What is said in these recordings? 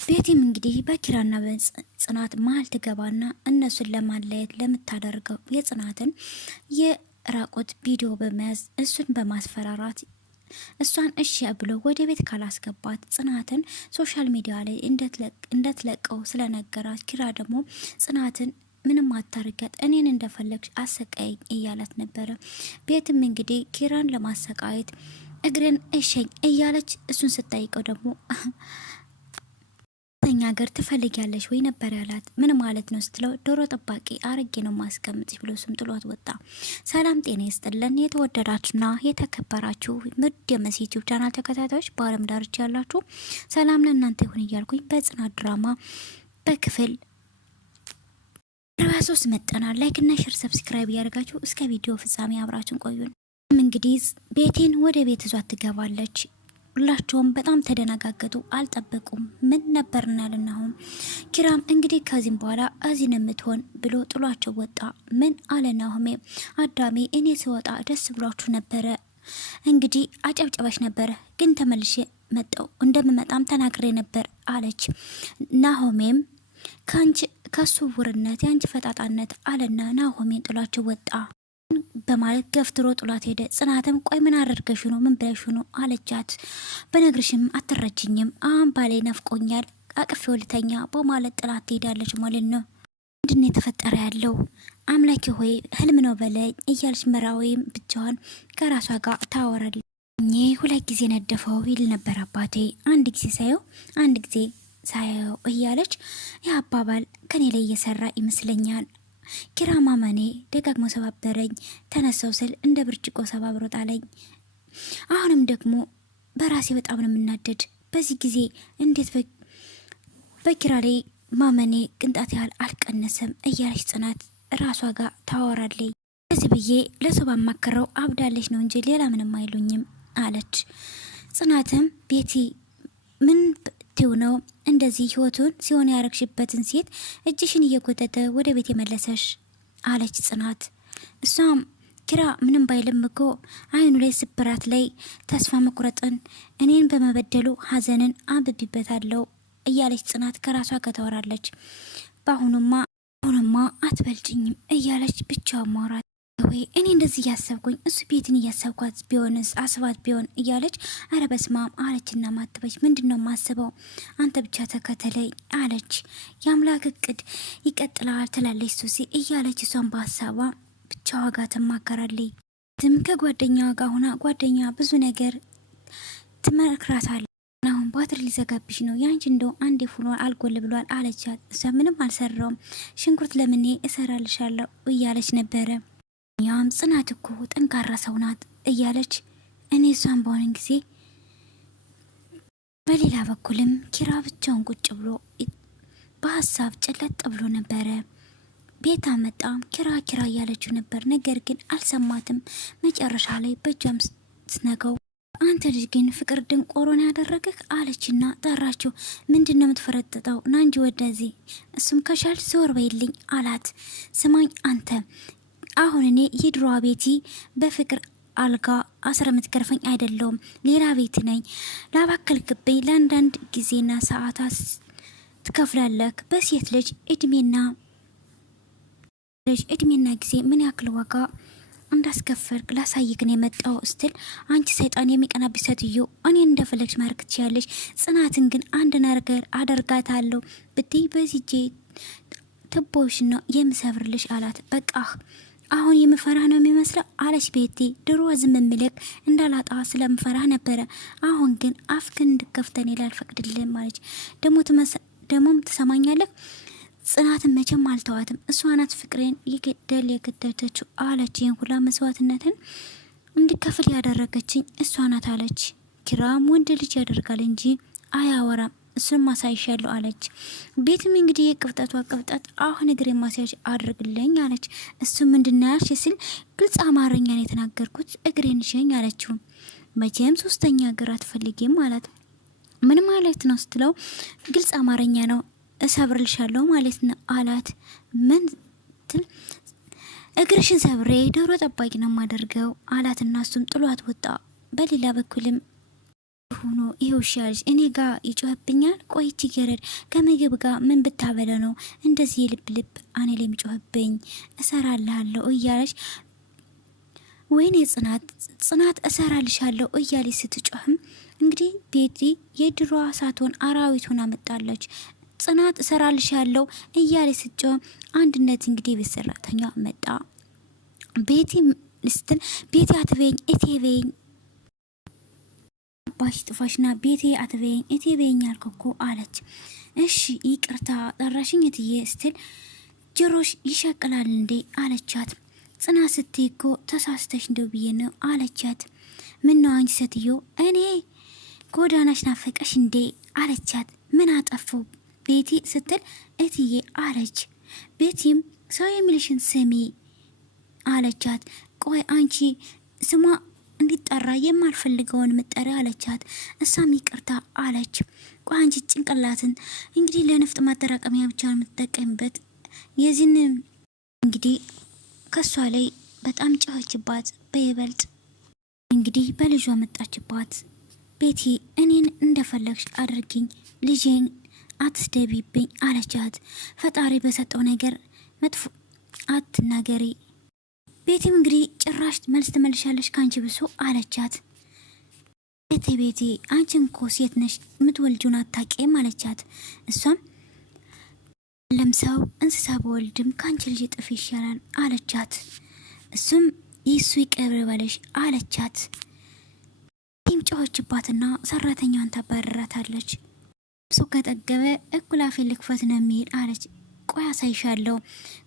ቤቲም እንግዲህ በኪራና በጽናት መሀል ትገባና እነሱን ለማለየት ለምታደርገው የጽናትን የራቆት ቪዲዮ በመያዝ እሱን በማስፈራራት እሷን እሺ ብሎ ወደ ቤት ካላስገባት ጽናትን ሶሻል ሚዲያ ላይ እንደትለቀው ስለነገራት ኪራ ደግሞ ጽናትን ምንም አታርጋት እኔን እንደፈለግሽ አሰቃይኝ እያላት ነበረ። ቤትም እንግዲህ ኪራን ለማሰቃየት እግሬን እሸኝ እያለች እሱን ስጠይቀው ደግሞ ተኛ ሀገር ትፈልጊያለሽ ወይ ነበር ያላት። ምን ማለት ነው ስትለው ዶሮ ጠባቂ አርጌ ነው ማስቀምጥ ብሎ ስም ጥሏት ወጣ። ሰላም ጤና ይስጥልን የተወደዳችሁና የተከበራችሁ ምድ የመሲ ዩቲዩብ ቻናል ተከታታዮች በአለም ዳርቻ ያላችሁ ሰላም ለእናንተ ይሁን እያልኩኝ በጽናት ድራማ በክፍል 43 መጠናል። ላይክ እና ሼር ሰብስክራይብ እያደረጋችሁ እስከ ቪዲዮ ፍጻሜ አብራችሁን ቆዩን። እንግዲህ ቤቴን ወደ ቤት ይዟት ትገባለች። ሁላቸውም በጣም ተደነጋገጡ። አልጠበቁም። ምን ነበርና ያልናሁም ኪራም እንግዲህ ከዚህም በኋላ እዚህን የምትሆን ብሎ ጥሏቸው ወጣ። ምን አለናሁሜ አዳሜ እኔ ስወጣ ደስ ብሏችሁ ነበረ፣ እንግዲህ አጨብጨባሽ ነበረ፣ ግን ተመልሼ መጣው እንደምመጣም ተናግሬ ነበር አለች። ናሆሜም ከሱ ውርነት የአንቺ ፈጣጣነት አለና ናሆሜን ጥሏቸው ወጣ በማለት ገፍትሮ ጥሏት ሄደ። ጽናትም ቆይ ምን አደርገሽ ነው ምን ብለሽ ነው አለቻት። በነግርሽም አትረጅኝም አሁን ባሌ ነፍቆኛል አቅፌው ልተኛ በማለት ጥላት ትሄዳለች ማለት ነው። ምንድን የተፈጠረ ያለው አምላኪ ሆይ ህልም ነው በለኝ እያለች መራዊም ብቻዋን ከራሷ ጋር ታወራለች። ሁለት ጊዜ ነደፈው ይል ነበር አባቴ፣ አንድ ጊዜ ሳየው አንድ ጊዜ ሳየው እያለች የአባባል ከኔ ላይ እየሰራ ይመስለኛል። ኪራ ማመኔ ደጋግሞ ሰባበረኝ፣ ተነሳው ስል እንደ ብርጭቆ ሰባብሮ ጣለኝ። አሁንም ደግሞ በራሴ በጣም ነው የምናደድ። በዚህ ጊዜ እንዴት በኪራ ላይ ማመኔ ቅንጣት ያህል አልቀነሰም እያለች ጽናት ራሷ ጋር ታወራለች። እዚህ ብዬ ለሰው ባማከረው አብዳለች ነው እንጂ ሌላ ምንም አይሉኝም አለች። ጽናትም ቤቲ ምን ነው እንደዚህ ህይወቱን ሲሆን ያረግሽበትን ሴት እጅሽን እየጎተተ ወደ ቤት የመለሰሽ አለች ጽናት። እሷም ኪራ ምንም ባይልም እኮ አይኑ ላይ ስብራት ላይ ተስፋ መቁረጥን እኔን በመበደሉ ሀዘንን አንብቤበታለሁ እያለች ጽናት ከራሷ ከተወራለች። በአሁኑማ አትበልጭኝም እያለች ብቻ ማውራት ወይ እኔ እንደዚህ እያሰብኩኝ እሱ ቤትን እያሰብኳት ቢሆንስ አስባት ቢሆን እያለች አረ በስማም አለችና ማትበች ምንድነው ማስበው አንተ ብቻ ተከተለኝ አለች። የአምላክ እቅድ ይቀጥላል ትላለች ሱሲ እያለች እሷን በሀሳቧ ብቻዋ ጋር ትማከራለች። ዝም ከጓደኛዋ ጋር ሆና ጓደኛ ብዙ ነገር ትመክራታለች። አሁን ባትሪ ሊዘጋብሽ ነው ያንቺ እንደው አንዴ ፉሎ አልጎል ብሏል አለቻት። እሷ ምንም አልሰራውም ሽንኩርት ለምኔ እሰራልሻለሁ እያለች ነበረ። ያም ጽናት እኮ ጠንካራ ሰው ናት እያለች እኔ እሷን በሆነን ጊዜ። በሌላ በኩልም ኪራ ብቻውን ቁጭ ብሎ በሀሳብ ጭለጥ ብሎ ነበረ። ቤት አመጣም ኪራ እያለችው ነበር፣ ነገር ግን አልሰማትም። መጨረሻ ላይ በእጇም ስነገው አንተ ልጅ ግን ፍቅር ድንቆሮን ያደረገህ አለችና ጠራችው። ምንድነው የምትፈረጥጠው ናንጂ ወደዚህ፣ እሱም ከሻል ዞር በይልኝ አላት። ስማኝ አንተ አሁን እኔ የድሮዋ ቤቲ በፍቅር አልጋ አስረ ምትገርፈኝ አይደለውም፣ ሌላ ቤት ነኝ። ላባከልክብኝ ለአንዳንድ ጊዜና ሰዓታት ትከፍላለክ። በሴት ልጅ እድሜና ጊዜ ምን ያክል ዋጋ እንዳስከፈልክ ላሳይክን የመጣው ስትል አንቺ ሰይጣን የሚቀናብሽ ሴትዮ እኔን እንደፈለግሽ ማድረግ ትችያለሽ። ጽናትን ግን አንድ ነገር አደርጋታለሁ ብትይ በዚጄ ትቦሽ ነው የምሰብርልሽ አላት። በቃ አሁን የምፈራህ ነው የሚመስለው አለች ቤቲ። ድሮ ዝም ምልክ እንዳላጣ ስለምፈራህ ነበረ፣ አሁን ግን አፍክን እንድከፍተን ላልፈቅድልህም አለች። ደሞም ትሰማኛለህ ጽናትን መቼም አልተዋትም፣ እሷ ናት ፍቅሬን የገደል የከተተችው አለች። ይህን ሁላ መስዋዕትነትን እንዲከፍል ያደረገችኝ እሷ ናት አለች። ኪራም ወንድ ልጅ ያደርጋል እንጂ አያወራም፣ እሱን ማሳይሻለሁ አለች። ቤትም እንግዲህ የቅብጠቷ ቅብጠት አሁን እግሬ ማሳያጅ አድርግልኝ አለች። እሱ ምንድናያሽ ሲል ግልጽ አማርኛ ነው የተናገርኩት እግሬን ሸኝ አለችው። መቼም ሶስተኛ እግር አትፈልጊም አላት። ምን ማለት ነው ስትለው ግልጽ አማርኛ ነው እሰብርልሻለሁ ማለት ነው አላት። ምን ትል እግርሽን ሰብሬ ዶሮ ጠባቂ ነው ማደርገው አላትና እሱም ጥሏት ወጣ። በሌላ በኩልም ሆኖ ይውሻልሽ እኔ ጋር ይጮህብኛል። ቆይቺ ገረድ ከምግብ ጋር ምን ብታበለ ነው እንደዚህ ልብ እኔ ላይ የሚጮህብኝ? እሰራልሃለሁ እያለች ወይኔ ጽናት እሰራልሻለሁ እያለች ስትጮህም እንግዲህ ቤቲ የድሮ ሳትሆን አራዊቱን አመጣለች። ጽናት እሰራልሻለሁ እያለች ስትጮህ አንድነት እንግዲህ ቤት ሰራተኛ መጣ። ቤቲ ስትል ቤቲ አትበይኝ እቴበይኝ ባሽ ጥፋሽና ቤቴ አትበይኝ እቴበይኝ አልኩ አለች። እሺ ይቅርታ ጠራሽኝ እትዬ ስትል ጆሮሽ ይሸቅላል እንዴ አለቻት። ጽናት ስትይ እኮ ተሳስተሽ እንደው ብዬ ነው አለቻት። ምን ነው አንቺ ሴትዮ እኔ ጎዳናሽ ናፈቀሽ እንዴ አለቻት። ምን አጠፋው ቤቲ ስትል እትዬ አለች። ቤቲም ሰው የሚልሽን ስሚ አለቻት። ቆይ አንቺ ስሟ እንዲጠራ የማልፈልገውን መጠሪያ አለቻት። እሷም ይቅርታ አለች። ቆይ አንቺ ጭንቅላትን እንግዲህ ለነፍጥ ማጠራቀሚያ ብቻ ነው የምትጠቀምበት። የዚህን እንግዲህ ከሷ ላይ በጣም ጮኸችባት። በይበልጥ እንግዲህ በልጇ መጣችባት። ቤቲ እኔን እንደፈለግሽ አድርጊኝ፣ ልጄን አትስደቢብኝ አለቻት። ፈጣሪ በሰጠው ነገር መጥፎ አትናገሪ። ቤቲም እንግዲህ ጭራሽ መልስ ትመልሻለሽ ካንቺ ብሶ አለቻት። ቤቲ አንቺም እኮ ሴት ነሽ የምትወልጁን አታውቂም አለቻት። እሷም ለምሰው እንስሳ በወልድም ካንቺ ልጅ ጥፍ ይሻላል አለቻት። እሱም ይሱ ይቀብር በለሽ አለቻት። ይህም ጮኸችባትና ሰራተኛዋን ታባረራታለች። እሱ ከጠገበ እኩል አፌን ልክፈት ነው የሚሄድ አለች። ቆይ አሳይሻለሁ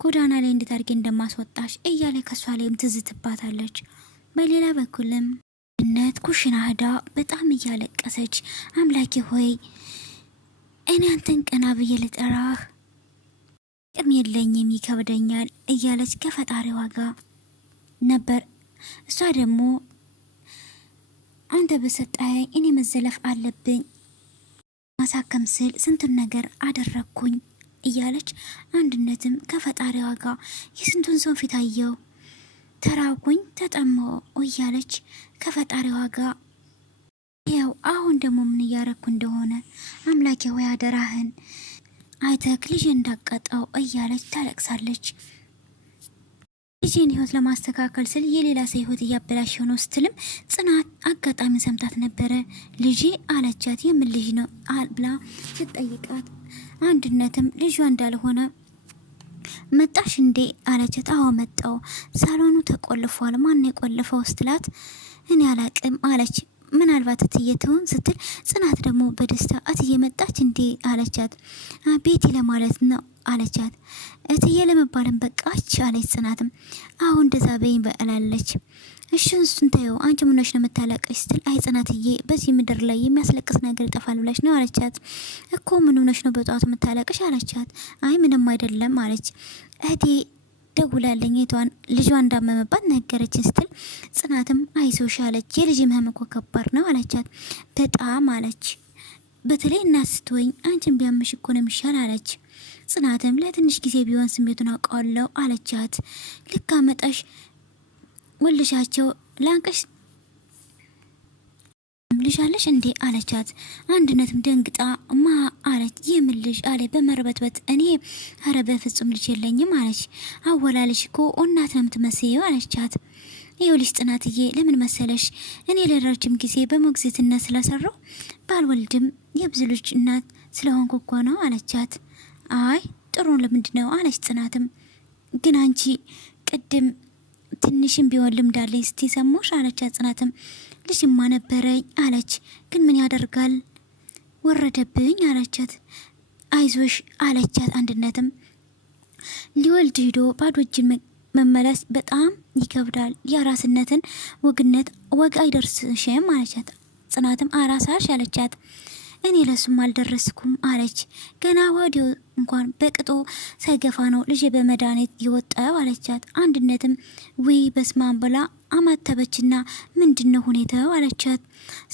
ጎዳና ላይ እንዴት አድርጌ እንደማስወጣሽ እያለ ከሷ ላይም ትዝትባታለች። በሌላ በኩልም እነት ኩሽና ሄዳ በጣም እያለቀሰች አምላኬ ሆይ እኔ አንተን ቀና ብዬ ልጠራህ ቅም የለኝም ይከብደኛል እያለች ከፈጣሪዋ ጋር ነበር። እሷ ደግሞ አንተ በሰጣኸኝ እኔ መዘለፍ አለብኝ ማሳከም ስል ስንቱን ነገር አደረግኩኝ እያለች አንድነትም ከፈጣሪዋ ጋር የስንቱን ሰው ፊት አየው ተራብኩኝ ተጠማሁ እያለች ከፈጣሪዋ ጋር ያው አሁን ደግሞ ምን እያረኩ እንደሆነ አምላኬ ሆይ አደራህን አይተክ ልጅ እንዳቀጣው እያለች ታለቅሳለች። ልጅን ህይወት ለማስተካከል ስል የሌላ ሰው ህይወት እያበላሸው ነው ስትልም ጽናት አጋጣሚ ሰምታት ነበረ። ልጅ አለቻት። የምን ልጅ ነው ብላ ስትጠይቃት አንድነትም ልጇ እንዳልሆነ መጣሽ እንዴ አለቻት። አዎ መጣው፣ ሳሎኑ ተቆልፏል፣ ማን የቆለፈው ስትላት እኔ አላቅም አለች። ምናልባት እትዬ ትሆን ስትል ጽናት ደግሞ በደስታ እትዬ መጣች እንዴ አለቻት። ቤቲ ለማለት ነው አለቻት። እትዬ ለመባልን በቃች አለች ጽናትም። አሁን እንደዛ በይኝ በእላለች። እሺ እሱን ተይው አንቺ ምን ሆነሽ ነው የምታለቀሽ ስትል አይ ጽናትዬ በዚህ ምድር ላይ የሚያስለቅስ ነገር ይጠፋል ብለሽ ነው አለቻት። እኮ ምን ሆነሽ ነው በጠዋቱ የምታለቅሽ አለቻት። አይ ምንም አይደለም አለች። እህቴ ደውላለኝ የቷን ልጇ እንዳመመባት ነገረችን ስትል ጽናትም አይዞሽ አለች። የልጅ ህመም እኮ ከባድ ነው አለቻት። በጣም አለች። በተለይ እናት ስትወኝ አንቺን ቢያምሽ እኮ ነው የሚሻል አለች። ጽናትም ለትንሽ ጊዜ ቢሆን ስሜቱን አውቀዋለሁ አለቻት። ልክ አመጣሽ ወልሻቸው ላንቀሽ ልሻለሽ እንዴ አለቻት። አንድነትም ደንግጣ ማ አለች። የምልሽ አለ በመርበትበት እኔ ኧረ በፍጹም ልጅ የለኝም አለች። አወላለሽ እኮ እናት ነው የምትመስየው አለቻት። ይኸውልሽ ጽናትዬ ለምን መሰለሽ እኔ ለረጅም ጊዜ በሞግዚትነት ስለሰራው ባልወልድም የብዙ ልጅ እናት ስለሆንኩ እኮ ነው አለቻት። አይ ጥሩ ለምንድን ነው አለች ጽናትም። ግን አንቺ ቅድም ትንሽም ቢሆን ልምድ አለኝ እስቲ ሰሞሽ አለቻት። ጽናትም ልጅማ ነበረኝ አለች። ግን ምን ያደርጋል ወረደብኝ አለቻት። አይዞሽ አለቻት። አንድነትም ሊወልድ ሂዶ ባዶ እጅን መመለስ በጣም ይከብዳል። የራስነትን ወግነት ወግ አይደርስሽም አለቻት። ጽናትም አራሳሽ አለቻት። እኔ ለሱም አልደረስኩም አለች። ገና ወዲው እንኳን በቅጡ ሳይገፋ ነው ልጅ በመድኃኒት ይወጣው አለቻት። አንድነትም ውይ በስማን ብላ አማተበችና ምንድነው ሁኔታው አለቻት።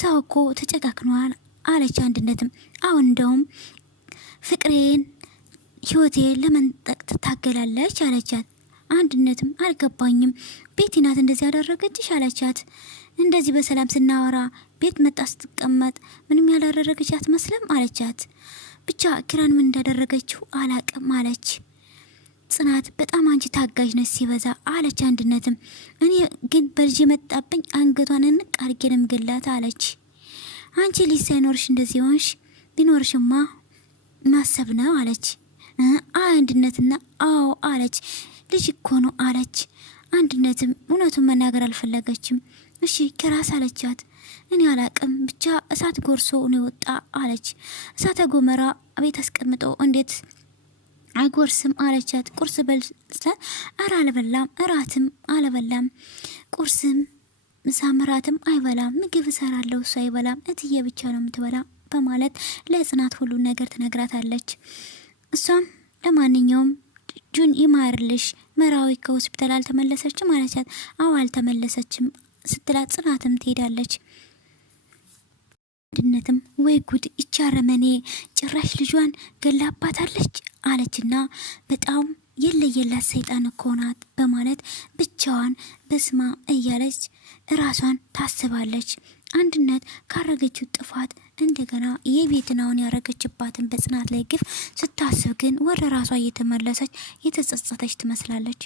ሰው እኮ ተጨቃክኗል አለች። አንድነትም አሁን እንደውም ፍቅሬን ህይወቴ ለመንጠቅ ትታገላለች አለቻት። አንድነትም አልገባኝም ቤቲ ናት እንደዚህ ያደረገችሽ አለቻት። እንደዚህ በሰላም ስናወራ ቤት መጣ ስትቀመጥ ምንም ያላደረገች አትመስልም አለቻት። ብቻ ኪራን ምን እንዳደረገችው አላቅም አለች ጽናት። በጣም አንቺ ታጋዥ ነሽ ሲበዛ አለች አንድነትም። እኔ ግን በልጅ መጣብኝ አንገቷን እንቅ አርጌንም ገላት አለች። አንቺ ልጅ ሳይኖርሽ እንደዚህ ሆንሽ፣ ቢኖርሽማ ማሰብ ነው አለች አንድነትና። አዎ አለች። ልጅ እኮ ነው አለች አንድነትም። እውነቱን መናገር አልፈለገችም። እሺ ኪራስ አለቻት። እኔ አላቅም ብቻ እሳት ጎርሶ ነው ወጣ አለች። እሳተ ገሞራ ቤት አስቀምጦ እንዴት አይጎርስም አለቻት። ቁርስ በልተ አራ አልበላም፣ እራትም አልበላም፣ ቁርስም ምሳም እራትም አይበላም። ምግብ እሰራለሁ እሱ አይበላም፣ እትዬ ብቻ ነው የምትበላ በማለት ለጽናት ሁሉ ነገር ትነግራታለች። እሷም ለማንኛውም ጁን ይማርልሽ፣ መራዊ ከሆስፒታል አልተመለሰችም አለቻት። አዎ አልተመለሰችም ስትላት ጽናትም ትሄዳለች። አንድነትም ወይ ጉድ ይቻረመኔ ጭራሽ ልጇን ገላባታለች አለችና በጣም የለየላት ሰይጣን እኮ ናት በማለት ብቻዋን በስማ እያለች ራሷን ታስባለች። አንድነት ካረገችው ጥፋት እንደገና የቤትናውን ያረገችባትን በጽናት ላይ ግፍ ስታስብ ግን ወደ ራሷ እየተመለሰች የተጸጸተች ትመስላለች።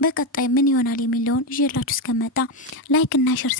በቀጣይ ምን ይሆናል የሚለውን ይዤላችሁ እስከመጣ ላይክ እና ሼር